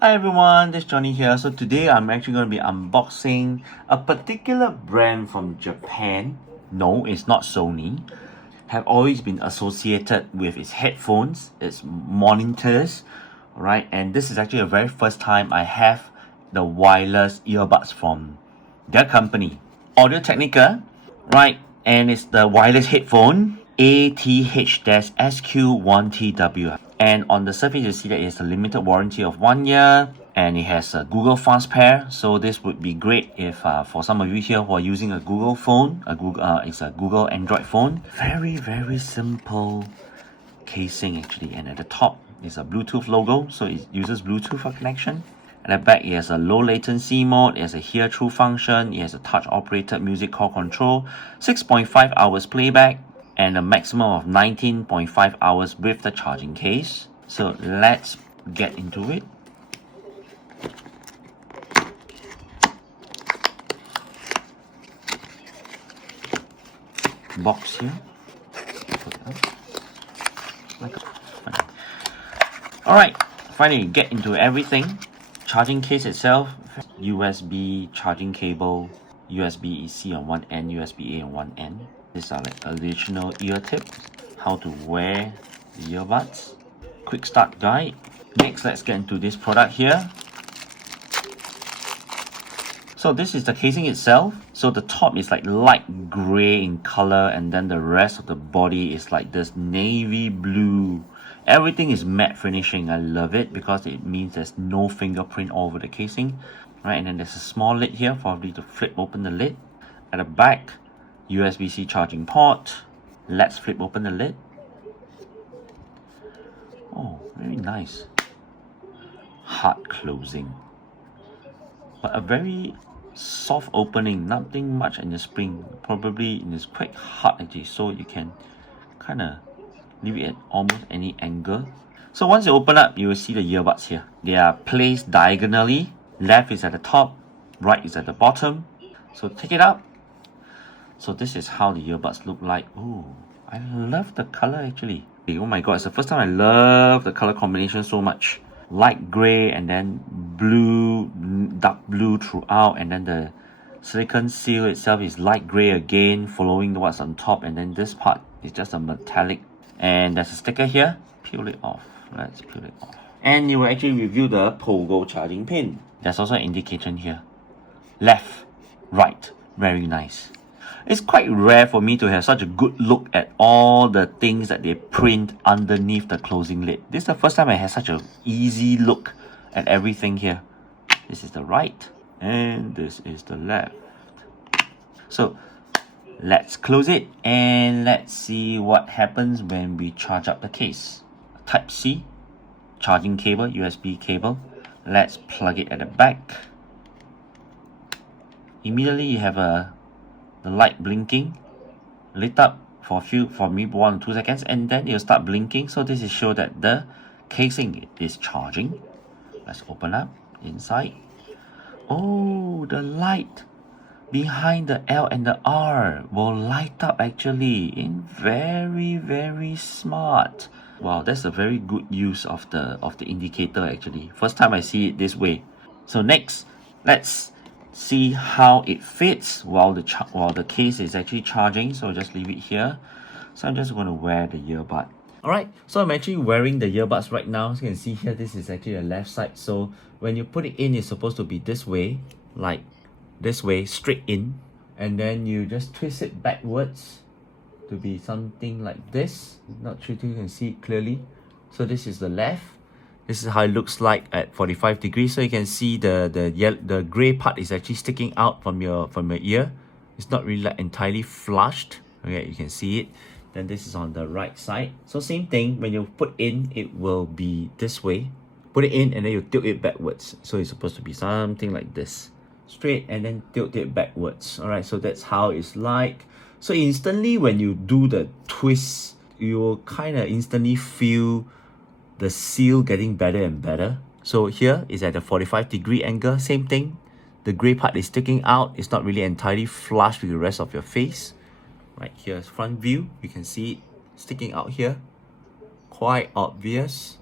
Hi everyone, this is Johnny here. So today I'm actually going to be unboxing a particular brand from Japan. No, it's not Sony. Have always been associated with its headphones, its monitors, right? And this is actually the very first time I have the wireless earbuds from their company, Audio Technica, right? And it's the wireless headphone ATH-SQ1TW. And on the surface you see that it has a limited warranty of 1 year, and it has a Google Fast Pair. So this would be great if for some of you here who are using a Google phone, it's a Google Android phone. Very simple casing actually, and at the top is a Bluetooth logo, so it uses Bluetooth for connection. At the back, it has a low latency mode, it has a hear through function, it has a touch operated music call control, 6.5 hours playback, and a maximum of 19.5 hours with the charging case. So let's get into it. Box here. Alright, finally get into everything. Charging case itself, USB charging cable, USB-C on one end, USB-A on one end. These are like additional ear tips, how to wear the earbuds, quick start guide. Next, let's get into this product here. So this is the casing itself. So the top is like light gray in color, and then the rest of the body is like this navy blue. Everything is matte finishing. I love it because it means there's no fingerprint all over the casing, right? And then there's a small lid here for you to flip open the lid. At the back, USB-C charging port. Let's flip open the lid. Oh, very nice. Hard closing, but a very soft opening, nothing much in the spring. Probably it's quite hard actually, so you can kind of leave it at almost any angle. So once you open up, you will see the earbuds here. They are placed diagonally. Left is at the top, right is at the bottom. So take it out. So this is how the earbuds look like. Oh, I love the color actually. Oh my god, it's the first time I love the color combination so much. Light gray and then blue, dark blue throughout, and then the silicone seal itself is light gray again, following what's on top, and then this part is just a metallic. And there's a sticker here. Peel it off. Let's peel it off. And you will actually review the pogo charging pin. There's also an indication here. Left, right. Very nice. It's quite rare for me to have such a good look at all the things that they print underneath the closing lid. This is the first time I had such an easy look at everything here. This is the right, and this is the left. So let's close it and let's see what happens when we charge up the case. Type-C, charging cable, USB cable. Let's plug it at the back. Immediately you have the light blinking, lit up for maybe 1 or 2 seconds, and then it'll start blinking. So this is show that the casing is charging. Let's open up inside. Oh, the light behind the L and the R will light up actually. In very smart. Wow, that's a very good use of the indicator actually. First time I see it this way. So next, let's see how it fits while the case is actually charging. So just leave it here. So I'm just going to wear the earbud. Alright, so I'm actually wearing the earbuds right now. As you can see here, this is actually the left side. So when you put it in, it's supposed to be this way, like this way, straight in, and then you just twist it backwards to be something like this. Not sure if you can see it clearly. So this is the left. This is how it looks like at 45 degrees. So you can see the gray part is actually sticking out from your ear. It's not really like entirely flushed. Okay, you can see it. Then this is on the right side. So same thing, when you put in, it will be this way. Put it in and then you tilt it backwards. So it's supposed to be something like this. Straight and then tilt it backwards. Alright, so that's how it's like. So instantly when you do the twist, you will kind of instantly feel the seal getting better and better. So here is at the 45-degree angle, same thing. The gray part is sticking out. It's not really entirely flush with the rest of your face. Right here's front view. You can see it sticking out here. Quite obvious.